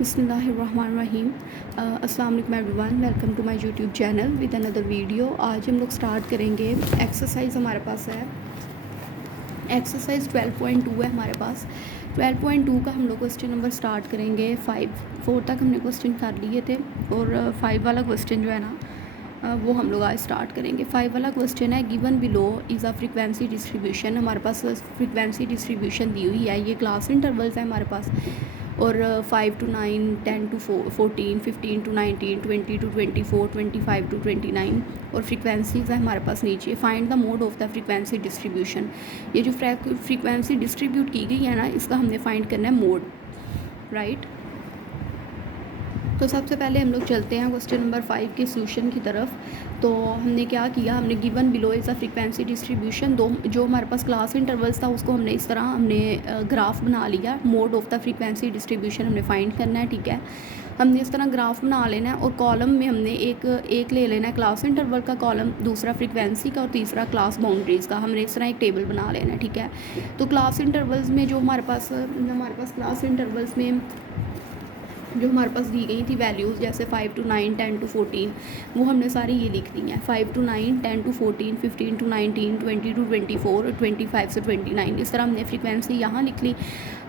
बिस्मिल्लाहिर्रहमानिर्रहीम। अस्सलाम वालेकुम everyone, welcome to my YouTube channel with another video. आज हम लोग स्टार्ट करेंगे एक्सरसाइज। हमारे पास है एक्सरसाइज 12.2 है हमारे पास। 12.2 का हम लोग क्वेश्चन नंबर स्टार्ट करेंगे 4 तक हमने क्वेश्चन कर लिए थे और 5 वाला क्वेश्चन जो है ना वो हम लोग आज स्टार्ट करेंगे। 5 वाला क्वेश्चन है given below is a frequency distribution. हमारे पास फ्रीक्वेंसी डिस्ट्रीब्यूशन दी हुई है, ये क्लास इंटरवल्स है हमारे पास, और 5 to 9, 10 to 14, 15 to 19, 20 to 24, 25 to 29 और फ्रीक्वेंसीज है हमारे पास नीचे। Find the mode of the frequency distribution. ये जो फ्रीक्वेंसी डिस्ट्रीब्यूट की गई है ना, इसका हमने फाइंड करना है मोड, राइट। तो सबसे पहले हम लोग चलते हैं क्वेश्चन नंबर 5 के सोल्यूशन की तरफ। तो हमने क्या किया, हमने given below is a frequency distribution, जो हमारे पास क्लास इंटरवल्स था उसको हमने इस तरह ग्राफ बना लिया। Mode of the frequency distribution हमने फाइंड करना है, ठीक है। हमने इस तरह ग्राफ बना लेना है और कॉलम में हमने एक ले लेना है क्लास इंटरवल का कॉलम, दूसरा फ्रीक्वेंसी का और तीसरा क्लास बाउंड्रीज़ का। हमने इस तरह एक टेबल बना लेना है, ठीक है। तो क्लास इंटरवल्स में जो हमारे पास क्लास इंटरवल्स में जो हमारे पास दी गई थी वैल्यूज़, जैसे 5 to 9, 10 to 14, वो हमने सारी ये लिख दी हैं। 5 to 9, 10 to 14, 15 to 19, 20 to 24 और 25 से 29, इस तरह हमने फ्रीक्वेंसी यहाँ लिख ली।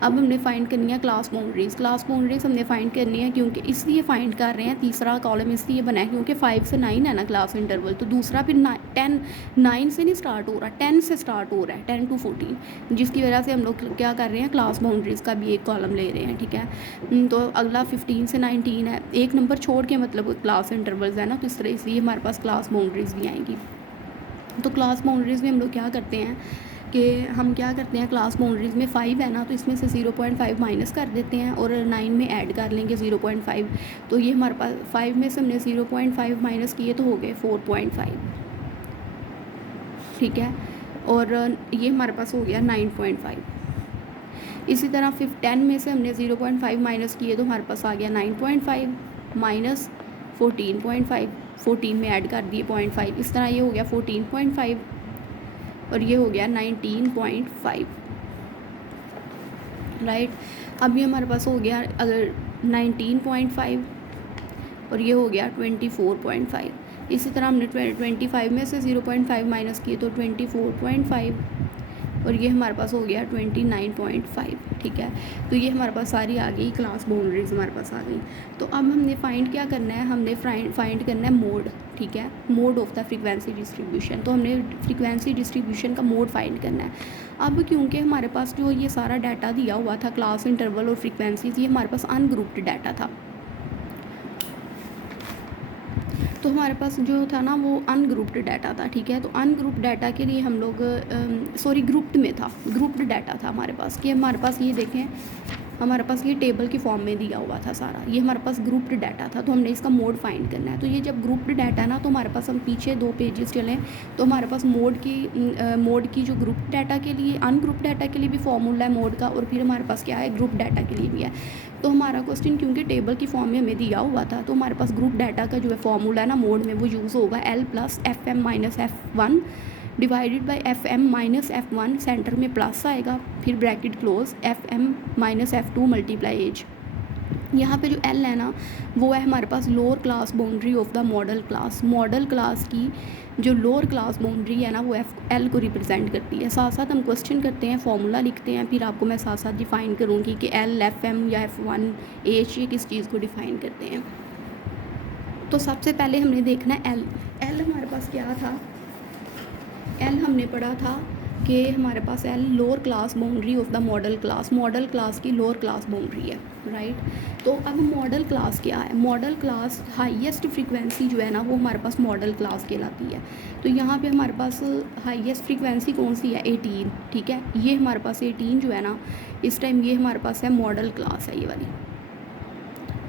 अब हमने फाइंड करनी है क्लास बाउंड्रीज़। क्लास बाउंड्रीज़ हमने फाइंड करनी है, क्योंकि इसलिए फाइंड कर रहे हैं, तीसरा कॉलम इसलिए बना है क्योंकि 5 से 9 है ना क्लास इंटरवल, तो दूसरा फिर 9 से नहीं स्टार्ट हो रहा, 10 से स्टार्ट हो रहा है, 10 to 14, जिसकी वजह से हम लोग क्या कर रहे हैं, क्लास बाउंड्रीज़ का भी एक कॉलम ले रहे हैं, ठीक है। तो अगला 15 से 19 है, एक नंबर छोड़ के मतलब क्लास इंटरवल्स है ना, तो इस तरह इसलिए हमारे पास क्लास बाउंड्रीज़ भी आएंगी। तो क्लास बाउंड्रीज़ में हम लोग क्या करते हैं क्लास बाउंड्रीज़ में 5 है ना, तो इसमें से 0.5 माइनस कर देते हैं और 9 में ऐड कर लेंगे 0.5। तो ये हमारे पास 5 में से हमने 0.5 माइनस किए तो हो गए 4.5, ठीक है। और ये हमारे पास हो गया 9.5। इसी तरह 10 में से हमने 0.5 माइनस किए तो हमारे पास आ गया 9.5 माइनस 14.5, 14 में ऐड कर दिए 0.5, इस तरह ये हो गया 14.5 और ये हो गया 19.5, राइट। अब ये हमारे पास हो गया अगर 19.5 और ये हो गया 24.5। इसी तरह हमने 25 में से 0.5 माइनस किए तो 24.5 और ये हमारे पास हो गया 29.5, ठीक है। तो ये हमारे पास सारी आ गई क्लास बाउंड्रीज हमारे पास आ गई। तो अब हमने फाइंड क्या करना है, हमने फाइंड करना है मोड, ठीक है, mode of the frequency distribution. तो हमने फ्रीक्वेंसी डिस्ट्रीब्यूशन का मोड फाइंड करना है। अब क्योंकि हमारे पास जो ये सारा डाटा दिया हुआ था, क्लास इंटरवल और फ्रीक्वेंसीज, ये हमारे पास अनग्रुप्ड डाटा था, तो हमारे पास जो था ना वो अनग्रुप्ड डाटा था, ठीक है। तो अनग्रुप्ड डाटा के लिए हम लोग ग्रुप्ड में था, ग्रुप्ड डाटा था हमारे पास, कि हमारे पास ये देखें, हमारे पास ये टेबल की फॉर्म में दिया हुआ था सारा, ये हमारे पास ग्रुप्ड डाटा था। तो हमने इसका मोड फाइंड करना है। तो ये जब ग्रुप्ड डाटा ना, तो हमारे पास हम पीछे 2 पेजेस चलें तो हमारे पास मोड की जो ग्रुप डाटा के लिए, अनग्रुप डाटा के लिए भी फॉर्मूला है मोड का, और फिर हमारे पास क्या है, ग्रुप डाटा के लिए भी है। तो हमारा क्वेश्चन क्योंकि टेबल की फॉर्म में हमें दिया हुआ था, तो हमारे पास ग्रुप डाटा का जो है फॉर्मूला है ना मोड में, वो यूज़ होगा L + FM - F1 divided by FM - F1, centre में प्लस आएगा, फिर bracket close, FM - F2 multiply H. यहाँ पे जो L है ना, वो है हमारे पास lower class boundary of the modal class. Modal class की जो लोअर क्लास बाउंड्री है ना, वो L को रिप्रेजेंट करती है। साथ साथ हम क्वेश्चन करते हैं, फॉर्मूला लिखते हैं, फिर आपको मैं साथ साथ डिफ़ाइन करूँगी कि L, FM या F1 एच ये किस चीज़ को डिफ़ाइन करते हैं। तो सबसे पहले हमने देखना है L हमारे पास क्या था, L हमने पढ़ा था कि हमारे पास L lower class boundary of the modal class, modal class की लोअर क्लास बाउंड्री है, राइट। तो अब मॉडल क्लास क्या है, मॉडल क्लास हाईएस्ट फ्रीक्वेंसी जो है ना, वो हमारे पास मॉडल क्लास कहलाती है। तो यहाँ पे हमारे पास हाईएस्ट फ्रीक्वेंसी कौन सी है, 18, ठीक है। ये हमारे पास 18 जो है ना, इस टाइम ये हमारे पास है मॉडल क्लास है, ये वाली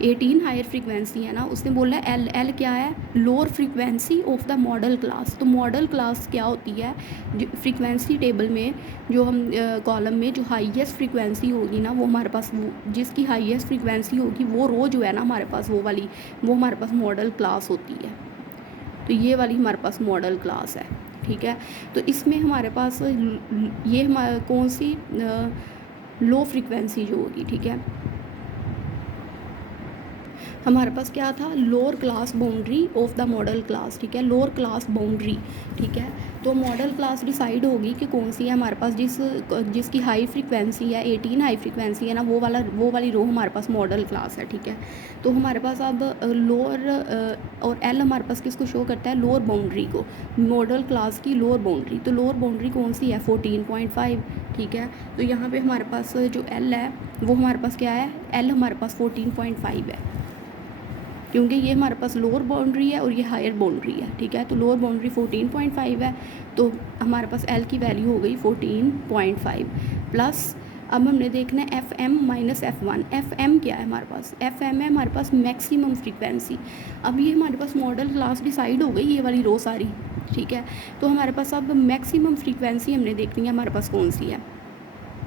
18 हायर फ्रीक्वेंसी है ना। उसने बोला है L क्या है, lower frequency of the modal class. तो मॉडल क्लास क्या होती है, जो फ्रीक्वेंसी टेबल में जो हम कॉलम में जो हाईएस्ट फ्रीक्वेंसी होगी ना, वो हमारे पास जिसकी हाईएस्ट फ्रीक्वेंसी होगी वो रो जो है ना हमारे पास, वो वाली वो हमारे पास मॉडल क्लास होती है। तो ये वाली हमारे पास मॉडल क्लास है, ठीक है। तो इसमें हमारे पास ये हमारे कौन सी लो फ्रीक्वेंसी जो होगी, ठीक है, हमारे पास क्या था, lower class boundary of the modal class, ठीक है, लोअर क्लास बाउंड्री, ठीक है। तो मॉडल क्लास डिसाइड होगी कि कौन सी है हमारे पास, जिसकी हाई फ्रीक्वेंसी है 18 हाई फ्रीक्वेंसी है ना, वो वाली रो हमारे पास मॉडल क्लास है, ठीक है। तो हमारे पास अब लोअर और एल हमारे पास किसको शो करता है, लोअर बाउंड्री को, मॉडल क्लास की लोअर बाउंड्री। तो लोअर बाउंड्री कौन सी है, 14.5, ठीक है। तो यहाँ पे हमारे पास जो एल है वो हमारे पास क्या है, एल हमारे पास 14.5 है, क्योंकि ये हमारे पास लोअर बाउंड्री है और ये हायर बाउंड्री है, ठीक है। तो लोअर बाउंड्री 14.5 है, तो हमारे पास एल की वैल्यू हो गई 14.5 प्लस। अब हमने देखना है F M minus F one. F M क्या है हमारे पास, एफ एम है हमारे पास मैक्सिमम फ्रीक्वेंसी। अब ये हमारे पास मॉडल क्लास डिसाइड हो गई, ये वाली रो सारी, ठीक है। तो हमारे पास अब मैक्सिमम फ्रीक्वेंसी हमने देखनी है हमारे पास कौन सी है।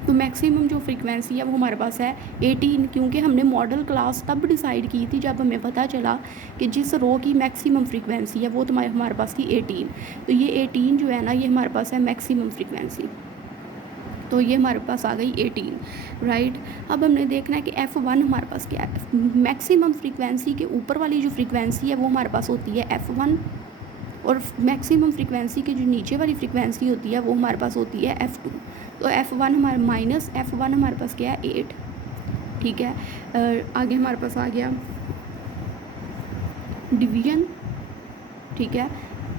तो मैक्सिमम जो फ्रीक्वेंसी है वो हमारे पास है 18, क्योंकि हमने मॉडल क्लास तब डिसाइड की थी जब हमें पता चला कि जिस रो की मैक्सिमम फ्रीक्वेंसी है वो तो हमारे पास थी 18। तो ये 18 जो है ना, ये हमारे पास है मैक्सिमम फ्रीक्वेंसी, तो ये हमारे पास आ गई 18, राइट। अब हमने देखना है कि F1 हमारे पास क्या है, मैक्सिमम फ्रीक्वेंसी के ऊपर वाली जो फ्रीक्वेंसी है वो हमारे पास होती है F1, और मैक्सिमम फ्रीक्वेंसी के जो नीचे वाली फ्रीक्वेंसी होती है वो हमारे पास होती है F2। तो F1 हमारे माइनस F1 हमारे पास क्या है 8, ठीक है। आगे हमारे पास आ गया डिवीजन, ठीक है।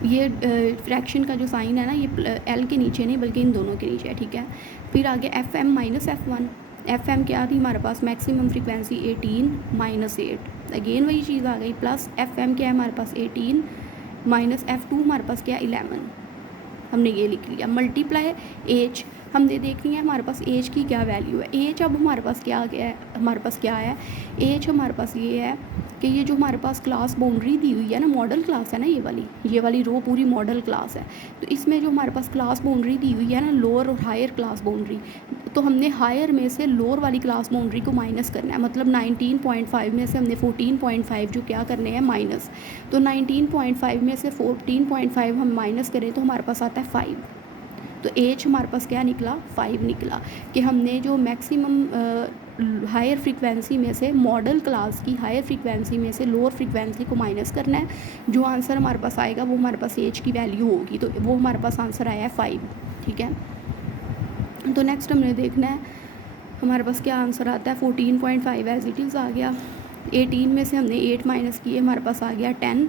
ये फ्रैक्शन का जो साइन है ना, ये एल के नीचे नहीं बल्कि इन दोनों के नीचे है, ठीक है। फिर आगे F M minus F1। F M क्या थी हमारे पास, मैक्सिमम फ्रीक्वेंसी 18 माइनस 8, अगेन वही चीज़ आ गई, प्लस एफ एम क्या है हमारे पास 18 माइनस F2 हमारे पास क्या है 11, हमने ये लिख लिया। मल्टीप्लाई एज, हमने देखनी है हमारे पास एज की क्या वैल्यू है। एज अब हमारे पास क्या आ गया है, हमारे पास क्या है, एज हमारे पास ये है कि ये जो हमारे पास क्लास बाउंड्री दी हुई है ना, मॉडल क्लास है ना, ये वाली रो पूरी मॉडल क्लास है। तो इसमें जो हमारे पास क्लास बाउंड्री दी हुई है ना, लोअर और हायर क्लास बाउंड्री, तो हमने हायर में से लोअर वाली क्लास बाउंड्री को माइनस करना है, मतलब 19.5 में से हमने 14.5 जो क्या करने हैं माइनस। तो 19.5 में से 14.5 हम माइनस करें तो हमारे पास आता है 5। तो एज हमारे पास क्या निकला, 5 निकला, कि हमने जो मैक्सिमम हायर फ्रीक्वेंसी में से, मॉडल क्लास की हायर फ्रीक्वेंसी में से लोअर फ्रीक्वेंसी को माइनस करना है। जो आंसर हमारे पास आएगा वो हमारे पास एज की वैल्यू होगी, तो वो हमारे पास आंसर आया है 5, ठीक है। तो नेक्स्ट हमने देखना है हमारे पास क्या आंसर आता है, 14.5 एज इट इज़ आ गया। 18 में से हमने 8 माइनस किए, हमारे पास आ गया 10,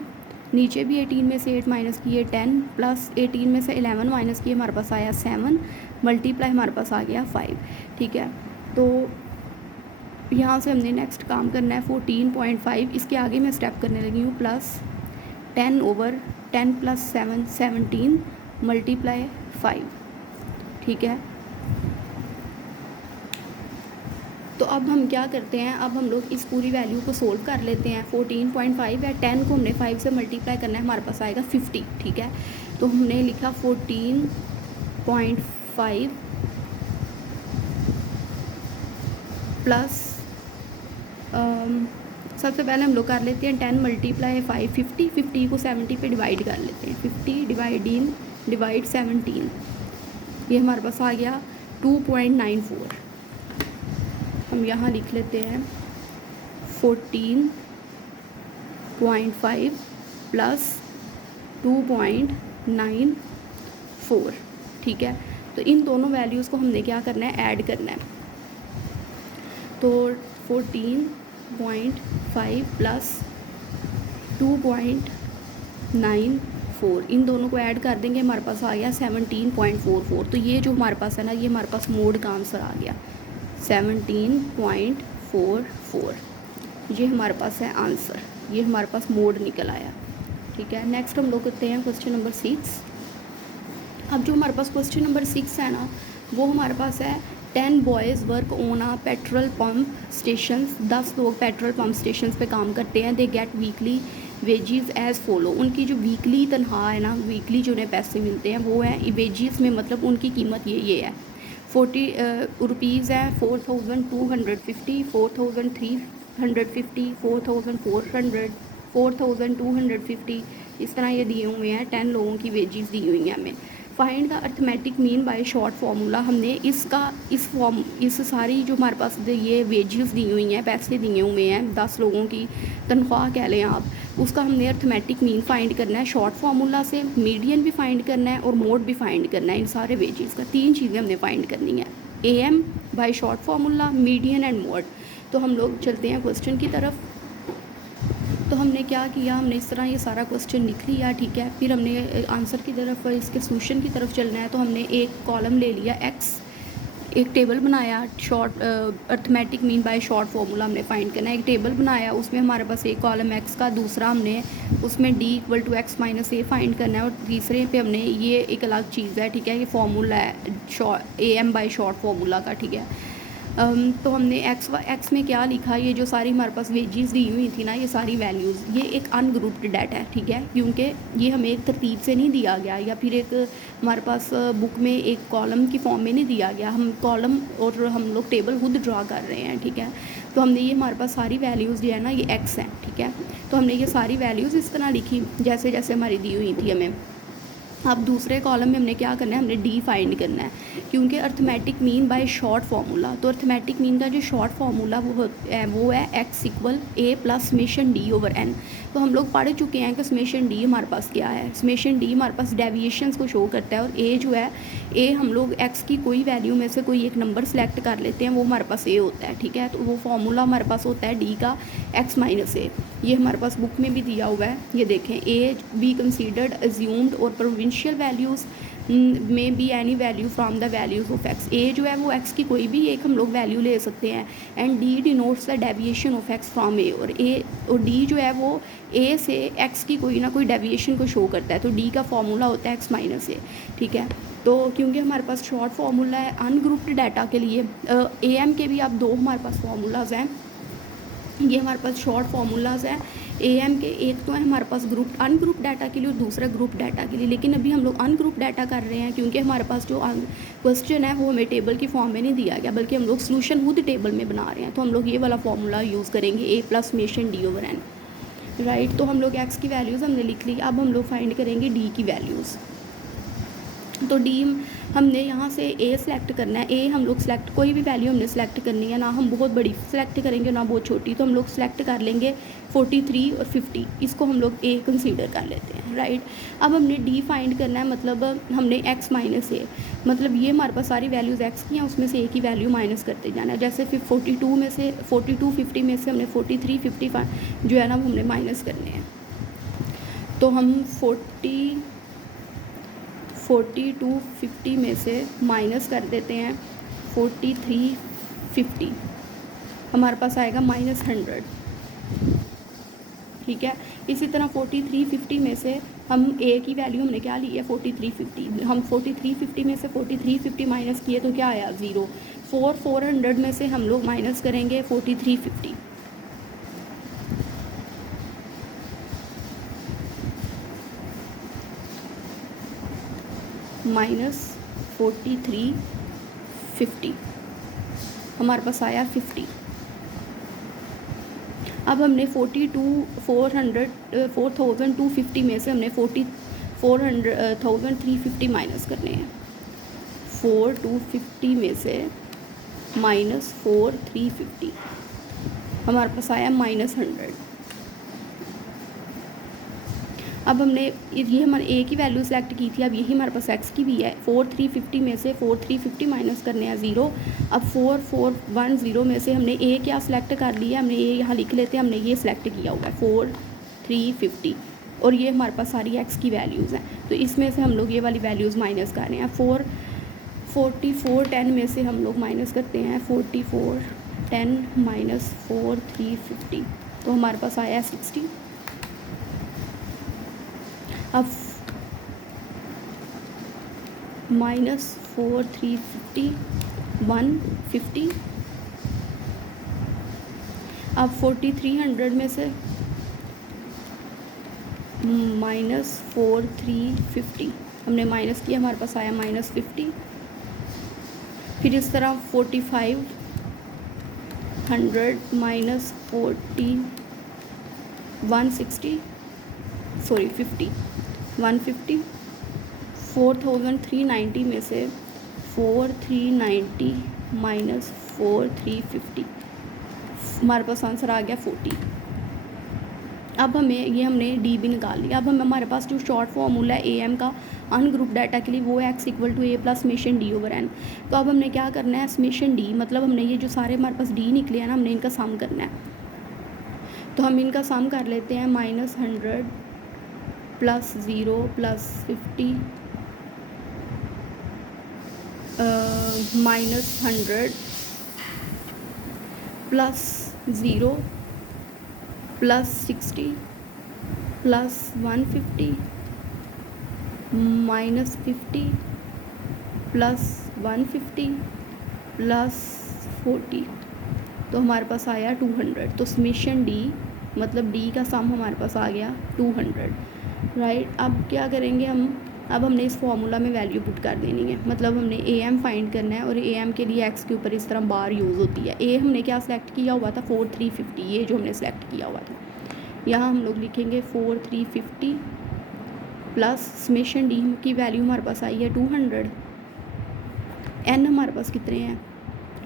नीचे भी 18 में से 8 माइनस किए 10, प्लस 18 में से 11 माइनस किए हमारे पास आया 7, मल्टीप्लाई हमारे पास आ गया 5, ठीक है। तो यहाँ से हमने नेक्स्ट काम करना है 14.5, इसके आगे मैं स्टेप करने लगी हूँ, प्लस 10/10 प्लस 7 17 मल्टीप्लाई 5, ठीक है। तो अब हम क्या करते हैं, अब हम लोग इस पूरी वैल्यू को सोल्व कर लेते हैं। 14.5 है, 10 को हमने 5 से मल्टीप्लाई करना है, हमारे पास आएगा 50, ठीक है। तो हमने लिखा 14.5 प्लस सबसे पहले हम लोग कर लेते हैं 10 मल्टीप्लाई 5 50, 50 को 70 पे डिवाइड कर लेते हैं, 50 डिवाइड 17, ये हमारे पास आ गया 2.94। हम यहाँ लिख लेते हैं 14.5 प्लस 2.94, ठीक है। तो इन दोनों वैल्यूज़ को हमने क्या करना है, ऐड करना है। तो 14.5 प्लस 2.94, इन दोनों को ऐड कर देंगे, हमारे पास आ गया 17.44। तो ये जो हमारे पास है ना, ये हमारे पास मोड का आंसर आ गया 17.44, ये हमारे पास है आंसर, ये हमारे पास मोड निकल आया, ठीक है। नेक्स्ट हम लोग करते हैं क्वेश्चन नंबर 6। अब जो हमारे पास क्वेश्चन नंबर 6 है ना, वो हमारे पास है 10 boys work on a petrol pump station. 10 लोग पेट्रोल पम्प स्टेशन पे काम करते हैं। They get weekly wages as follow. उनकी जो वीकली तनख्वाह है ना, वीकली जो उन्हें पैसे मिलते हैं वो है वेजेस में, मतलब उनकी कीमत ये है 40 रुपीज़ है, 4250, 4350, 4400, 4250, इस तरह ये दिए हुए हैं। 10 लोगों की वेजेस दी हुई हैं हमें। Find the arithmetic mean by short formula. हमने इस सारी जो हमारे पास ये वेजेस दी हुई हैं, पैसे दिए हुए हैं, 10 लोगों की तनख्वाह कह लें आप, उसका हमने अर्थमेटिक मीन फाइंड करना है शॉर्ट फार्मूला से, मीडियन भी फाइंड करना है और मोड भी फाइंड करना है। इन सारे वेजेस का 3 चीज़ें हमने फाइंड करनी है, AM by short formula, median and mode. तो हम लोग चलते हैं क्वेश्चन की तरफ। तो हमने क्या किया, हमने इस तरह ये सारा क्वेश्चन लिख लिया, ठीक है। फिर हमने आंसर की तरफ, इसके सोल्यूशन की तरफ चलना है। तो हमने एक कॉलम ले लिया x, एक टेबल बनाया short arithmetic mean by short formula हमने फाइंड करना है। एक टेबल बनाया, उसमें हमारे पास एक कॉलम x का, दूसरा हमने उसमें d = x - a फाइंड करना है, और तीसरे पे हमने ये एक अलग चीज़ है, ठीक है, ये फार्मूला है AM बाय शॉर्ट फार्मूला का, ठीक है। तो हमने एक्स में क्या लिखा, ये जो सारी हमारे पास वेजेस दी हुई थी ना, ये सारी वैल्यूज़, ये एक अनग्रुप्ड डाटा है, ठीक है, क्योंकि ये हमें एक तरतीब से नहीं दिया गया, या फिर एक हमारे पास बुक में एक कॉलम की फॉर्म में नहीं दिया गया। हम कॉलम और हम लोग टेबल खुद ड्रा कर रहे हैं, ठीक है। तो हमने ये हमारे पास सारी वैल्यूज़ जो है ना, ये एक्स हैं, ठीक है। तो हमने ये सारी वैल्यूज़ इस तरह लिखी जैसे जैसे हमारी दी हुई थी हमें। अब दूसरे कॉलम में हमने क्या करना है, हमने डी फाइंड करना है, क्योंकि arithmetic mean by short formula. तो अर्थमेटिक मीन का जो शॉर्ट फार्मूला वो है x = a + समेशन d/n। तो हम लोग पढ़ चुके हैं कि समेशन डी हमारे पास क्या है। समेशन डी हमारे पास डेविएशंस को शो करता है, और a जो है, a हम लोग x की कोई वैल्यू में से कोई एक नंबर सेलेक्ट कर लेते हैं, वो हमारे पास a होता है, ठीक है। तो वो फार्मूला हमारे पास होता है d का x - a। ये हमारे पास बुक में भी दिया हुआ है, ये देखें, a बी कंसीडर्ड अज्यूम्ड और प्रोविंशियल वैल्यूज़ में be any value from the values of x। a जो है वो x की कोई भी एक हम लोग वैल्यू ले सकते हैं, and d denotes the deviation of x from a। और d जो है वो a से x की कोई ना कोई डेविएशन को शो करता है। तो d का फार्मूला होता है x - a, ठीक है। तो क्योंकि हमारे पास शॉर्ट फार्मूला है अनग्रुप्ड डाटा के लिए, AM के भी अब 2 हमारे पास फार्मूलाज हैं। ये हमारे पास शॉर्ट फार्मूलाज हैं AM के, एक तो है हमारे पास अनग्रुप डाटा के लिए और दूसरा ग्रुप डाटा के लिए। लेकिन अभी हम लोग अनग्रुप डाटा कर रहे हैं, क्योंकि हमारे पास जो क्वेश्चन है वो हमें टेबल की फॉर्म में नहीं दिया गया, बल्कि हम लोग सोल्यूशन खुद टेबल में बना रहे हैं। तो हम लोग ये वाला फार्मूला यूज़ करेंगे, a + समेशन d/n, राइट। तो हम लोग x की वैल्यूज़ हमने लिख ली। अब हम लोग फाइंड करेंगे d की वैल्यूज़। तो डी हमने यहाँ से a सेलेक्ट करना है। a हम लोग सेलेक्ट, कोई भी वैल्यू हमने सेलेक्ट करनी है, ना हम बहुत बड़ी सेलेक्ट करेंगे ना बहुत छोटी। तो हम लोग सेलेक्ट कर लेंगे 43 और 50, इसको हम लोग a कंसीडर कर लेते हैं, राइट। अब हमने d फाइंड करना है, मतलब हमने x - a, मतलब ये हमारे पास सारी वैल्यूज़ x की हैं, उसमें से a की वैल्यू माइनस करते जाना है। जैसे फिर 42 में से 42 50 में से हमने 43 55 जो है ना वो हमने माइनस करने हैं। तो हम 42 50 में से माइनस कर देते हैं 43 50, हमारे पास आएगा -100, ठीक है। इसी तरह 43 50 में से हम a की वैल्यू हमने क्या ली है 43 50, हम 43 50 में से 43 50 माइनस किए तो क्या आया 0। 400 में से हम लोग माइनस करेंगे 43 50, -43 50, हमारे पास आया 50। अब हमने 4250 में से हमने 350 माइनस करने हैं। 4250 में से -4350, हमारे पास आया -100। अब हमने ये हमारे a की वैल्यू सेलेक्ट की थी, अब यही हमारे पास x की भी है। 4350 में से 4350 माइनस करने हैं 0। अब 4410 में से हमने a क्या सेलेक्ट कर लिया, हमने a यहाँ लिख लेते हैं, हमने ये सेलेक्ट किया हुआ है 4350, और ये हमारे पास सारी x की वैल्यूज़ हैं। तो इसमें से हम लोग ये वाली वैल्यूज़ माइनस कर रहे हैं। 4410 में से हम लोग माइनस करते हैं 4410 - 4350, तो हमारे पास आया 60। अब -4350 150, अब 4300 में से -4350 हमने माइनस किया, हमारे पास आया -50। फिर इस तरह 4500 -40 160 सॉरी 50 150 4390 में से 4390 माइनस 4350, हमारे पास आंसर आ गया 40। अब हमने डी भी निकाल लिया। अब हमारे पास जो शॉर्ट फॉर्मूला है ए एम का अनग्रुप डाटा के लिए वो है X equal to A plus summation D over N. तो अब हमने क्या करना है, समेशन डी मतलब हमने ये जो सारे हमारे पास डी निकले हैं ना, हमने इनका सम करना है। तो हम इनका सम कर लेते हैं, -100 plus 0 plus 50 -100 plus 0 plus 60 plus 150 -50 plus 150 plus 40, तो हमारे पास आया 200। तो समेशन डी मतलब डी का सम हमारे पास आ गया 200, राइट। अब क्या करेंगे हम, अब हमने इस फॉर्मूला में वैल्यू पुट कर देनी है, मतलब हमने ए एम फाइंड करना है और ए एम के लिए एक्स के ऊपर इस तरह बार यूज़ होती है। ए हमने क्या सिलेक्ट किया हुआ था, 4350, ये जो हमने सेलेक्ट किया हुआ था। यहाँ हम लोग लिखेंगे 4350 प्लस समेशन डी की वैल्यू हमारे पास आई है 200। एन हमारे पास कितने हैं,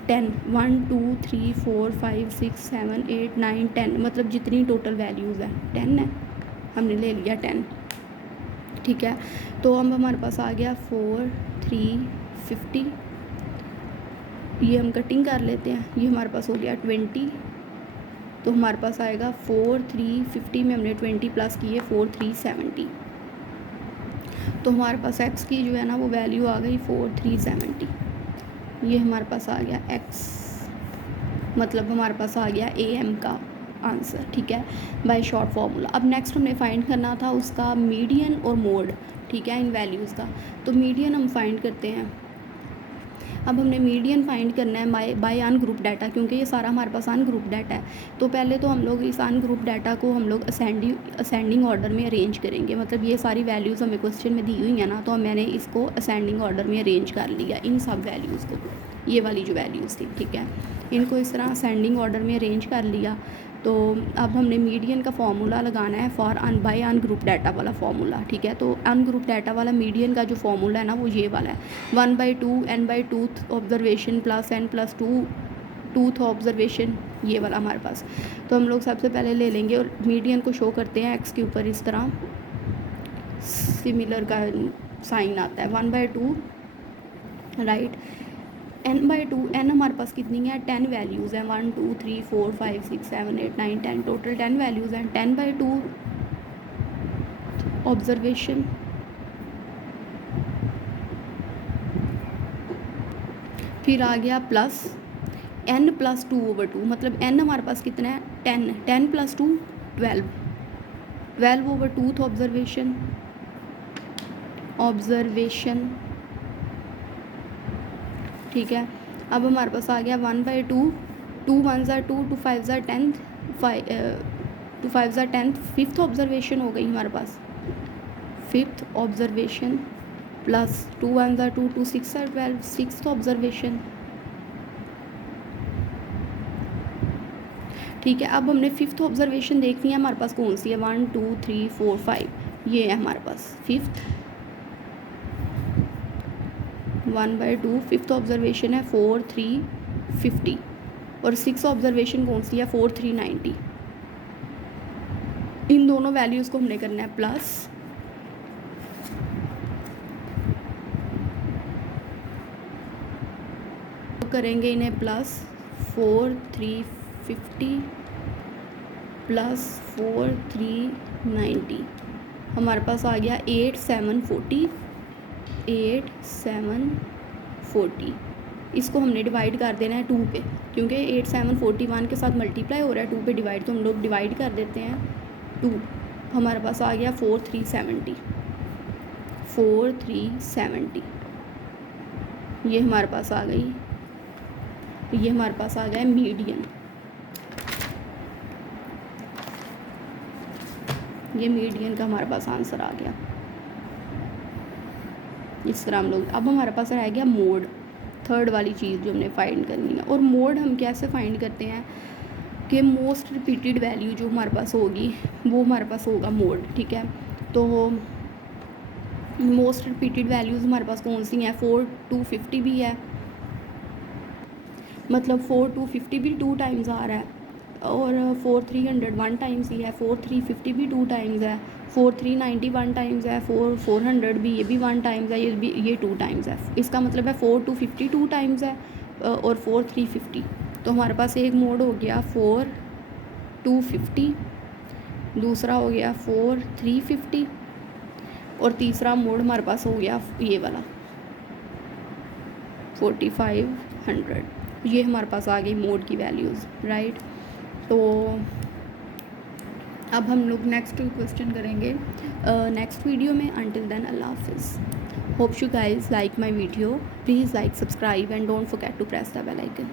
10, 1 2 3 4 5 6 7 8 9 10, मतलब जितनी टोटल वैल्यूज़ हैं 10 है, हमने ले लिया 10, ठीक है। तो अब हमारे पास आ गया 4350, ये हम कटिंग कर लेते हैं, ये हमारे पास हो गया 20। तो हमारे पास आएगा 4350 में हमने 20 प्लस किए 4370, तो हमारे पास x की जो है ना वो वैल्यू आ गई 4370। ये हमारे पास आ गया x, मतलब हमारे पास आ गया ए एम का आंसर, ठीक है, बाय शॉर्ट फार्मूला। अब नेक्स्ट हमने फाइंड करना था उसका मीडियन और मोड, ठीक है, इन वैल्यूज़ का। तो मीडियन हम फाइंड करते हैं। अब हमने मीडियन फाइंड करना है बाय अनग्रुप डाटा, क्योंकि ये सारा हमारे पास अनग्रुप डाटा है। तो पहले तो हम लोग इस अनग्रुप डाटा को हम लोग असेंडिंग ऑर्डर में अरेंज करेंगे, मतलब ये सारी वैल्यूज़ हमें क्वेश्चन में दी हुई हैं ना, तो मैंने इसको असेंडिंग ऑर्डर में अरेंज कर लिया, इन सब वैल्यूज़ को, ये वाली जो वैल्यूज़ थी, ठीक है, इनको इस तरह असेंडिंग ऑर्डर में अरेंज कर लिया। तो अब हमने मीडियन का फार्मूला लगाना है फॉर बाय अनग्रुप डाटा वाला फार्मूला, ठीक है। तो अनग्रुप डाटा वाला मीडियन का जो फार्मूला है ना वो ये वाला है, 1/2 n/2 observation plus n + 2 observation, ये वाला हमारे पास। तो हम लोग सबसे पहले ले लेंगे और मीडियन को शो करते हैं एक्स के ऊपर, इस तरह सिमिलर का साइन आता है 1/2, राइट। n/2, n हमारे पास कितनी है, 10 वैल्यूज़ हैं, 1 2 3 4 5 6 7 8 9 10, टोटल 10 वैल्यूज़ हैं। 10/2 ऑब्जर्वेशन फिर आ गया प्लस n + 2/2, मतलब n हमारे पास कितना है 10, 10 + 2 12, 12/2 ऑब्जर्वेशन, ठीक है। अब हमारे पास आ गया 1/2, 2 1 ज़ा 2, 2 5 ज़ा 10, 2 5 ज़ा 10, 5th ऑब्जर्वेशन हो गई हमारे पास, 5th ऑब्जर्वेशन प्लस 2 1 ज़ा 2, 2 6 ज़ा 12, 6th ऑब्जर्वेशन, ठीक है। अब हमने 5th ऑब्जर्वेशन देखनी है हमारे पास कौन सी है, 1 2 3 4 5, ये है हमारे पास 5th, 1/2, 5th ऑब्जर्वेशन है 4350 और 6th ऑब्जर्वेशन कौन सी है 4390। इन दोनों वैल्यूज़ को हमने करना है प्लस, तो करेंगे इन्हें प्लस 4350 प्लस 4390, हमारे पास आ गया 8740, 8740। इसको हमने डिवाइड कर देना है 2 पे, क्योंकि 8741 के साथ मल्टीप्लाई हो रहा है, 2 पे डिवाइड, तो हम लोग डिवाइड कर देते हैं 2, हमारे पास आ गया 4370, 4370, ये हमारे पास आ गई, ये हमारे पास आ गया मीडियन, ये मीडियन का हमारे पास आंसर आ गया। इस तरह हम लोग, अब हमारे पास रह गया मोड, थर्ड वाली चीज़ जो हमने फाइंड करनी है। और मोड हम कैसे फाइंड करते हैं कि मोस्ट रिपीटेड वैल्यू जो हमारे पास होगी वो हमारे पास होगा मोड, ठीक है। तो मोस्ट रिपीटेड वैल्यूज़ हमारे पास कौन सी हैं, 4 2 50 भी है, मतलब 4 2 50 भी 2 टाइम्स आ रहा है, और 4 300 1 टाइम्स ही है, 4 350 भी 2 टाइम्स है, 4 390 1 टाइम्स है, 4 400 भी, ये भी 1 टाइम्स है, ये 2 टाइम्स है। इसका मतलब है 4 250 2 टाइम्स है और 4 350। तो हमारे पास एक मोड हो गया 4 250, दूसरा हो गया 4 350 और तीसरा मोड हमारे पास हो गया ये वाला 4500। ये हमारे पास आ गई मोड की वैल्यूज़, राइट। तो अब हम लोग नेक्स्ट क्वेश्चन करेंगे नेक्स्ट वीडियो में। अंटिल देन अल्लाह हाफिज़। Hope you guys like my video, please like, subscribe and don't forget to press the bell icon.